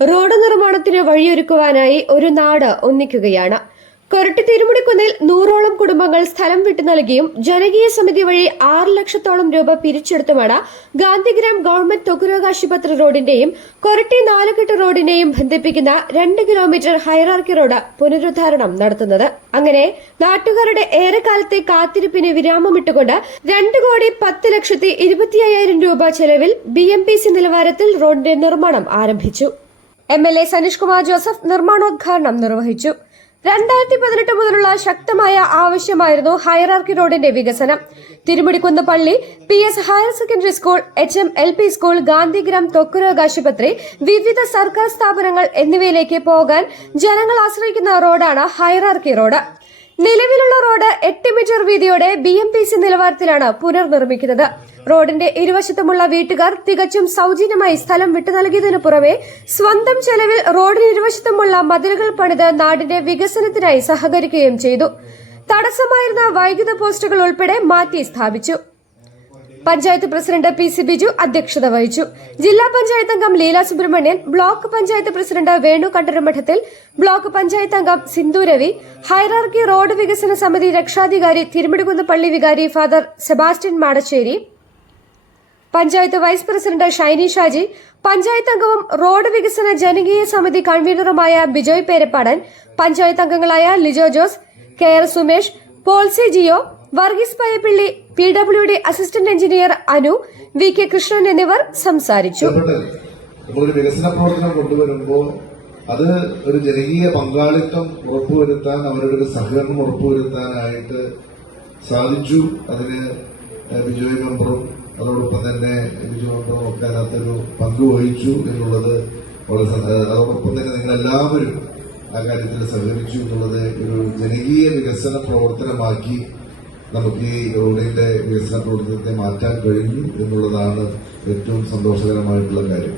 Road നിർമ്മാണത്തിന് വഴിയൊരുക്കുവാനായി ഒരു നാട് ഒന്നിക്കുകയാണ്. കൊരട്ടി തിരുമുടിക്കുന്നിൽ 100ഓളം കുടുംബങ്ങൾ സ്ഥലം വിട്ടു നൽകിയും ജനകീയ സമിതി വഴി 6 ലക്ഷത്തോളം രൂപ പിരിച്ചെടുത്തുമാണ് ഗാന്ധിഗ്രാം ഗവൺമെന്റ് തൊക്കുരോഗ് ആശുപത്രി റോഡിന്റെയും കൊരട്ടി നാലുകെട്ട് റോഡിനെയും ബന്ധിപ്പിക്കുന്ന 2 കിലോമീറ്റർ ഹൈറാർക്കി റോഡ് പുനരുദ്ധാരണം നടത്തുന്നത്. അങ്ങനെ നാട്ടുകാരുടെ ഏറെക്കാലത്തെ കാത്തിരിപ്പിന് വിരാമമിട്ടുകൊണ്ട് 2,10,25,000 രൂപ ചെലവിൽ BMPC നിലവാരത്തിൽ റോഡിന്റെ നിർമ്മാണം ആരംഭിച്ചു. MLA സനീഷ് കുമാർ ജോസഫ് നിർമ്മാണോദ്ഘാടനം നിർവഹിച്ചു. 2018 മുതലുള്ള ശക്തമായ ആവശ്യമായിരുന്നു ഹൈറാർക്കി റോഡിന്റെ വികസനം. തിരുമുടിക്കുന്ന് പള്ളി, PS higher secondary school, HM LP school, Gandhigram തൊക്കുരോഗ് ആശുപത്രി, വിവിധ സർക്കാർ സ്ഥാപനങ്ങൾ എന്നിവയിലേക്ക് പോകാൻ ജനങ്ങൾ ആശ്രയിക്കുന്ന റോഡാണ് ഹൈറാർക്കി റോഡ്. നിലവിലുള്ള റോഡ് 8 മീറ്റർ വീതിയോടെ BMPC നിലവാരത്തിലാണ് പുനർനിർമ്മിക്കുന്നത്. റോഡിന്റെ ഇരുവശത്തുമുള്ള വീട്ടുകാർ തികച്ചും സൗജന്യമായി സ്ഥലം വിട്ടു നൽകിയതിനു പുറമെ സ്വന്തം ചെലവിൽ റോഡിന് ഇരുവശത്തുമുള്ള മതിലുകൾ പണിത് നാടിന്റെ വികസനത്തിനായി സഹകരിക്കുകയും ചെയ്തു. തടസ്സമായിരുന്ന വൈദ്യുത പോസ്റ്റുകൾ ഉൾപ്പെടെ മാറ്റി സ്ഥാപിച്ചു. പഞ്ചായത്ത് പ്രസിഡന്റ് PC ബിജു അധ്യക്ഷത വഹിച്ചു. ജില്ലാ പഞ്ചായത്ത് അംഗം Leela Subramanian, block panchayat president Venu Kandaramadathil, block panchayat അംഗം സിന്ധു രവി, ഹൈറാർക്കി റോഡ് വികസന സമിതി രക്ഷാധികാരി തിരുമുടിക്കുന്ന് പള്ളി വികാരി father Sebastian Madassery, panchayat vice president Shiny Shaji, panchayat അംഗവും റോഡ് വികസന ജനകീയ സമിതി കൺവീനറുമായ ബിജോയ് പേരപ്പാടൻ, പഞ്ചായത്ത് അംഗങ്ങളായ Lijo Jose, KR Sumesh, Polsy Jio, Varghese Payyappilly, PWD assistant engineer Anu, VK Krishnan എന്നിവർ സംസാരിച്ചു. വികസന പ്രവർത്തനം കൊണ്ടുവരുമ്പോൾ അത് ഒരു ജനകീയ പങ്കാളിത്തം ഉറപ്പുവരുത്താൻ, അവരുടെ ഒരു സഹകരണം ഉറപ്പുവരുത്താനായിട്ട് സാധിച്ചു. അതിന് ബിജോയ് മെമ്പറും അതോടൊപ്പം തന്നെ ബിജു മെമ്പറും ഒക്കെ അതിനകത്തൊരു പങ്ക് വഹിച്ചു എന്നുള്ളത് അതോടൊപ്പം തന്നെ നിങ്ങളെല്ലാവരും ആ കാര്യത്തിൽ സഹകരിച്ചു എന്നുള്ളത് ഒരു ജനകീയ വികസന പ്രവർത്തനമാക്കി നമുക്ക് ഈ റോഡിന്റെ വികസന പ്രവർത്തനത്തെ മാറ്റാൻ കഴിഞ്ഞു എന്നുള്ളതാണ് ഏറ്റവും സന്തോഷകരമായിട്ടുള്ള കാര്യം.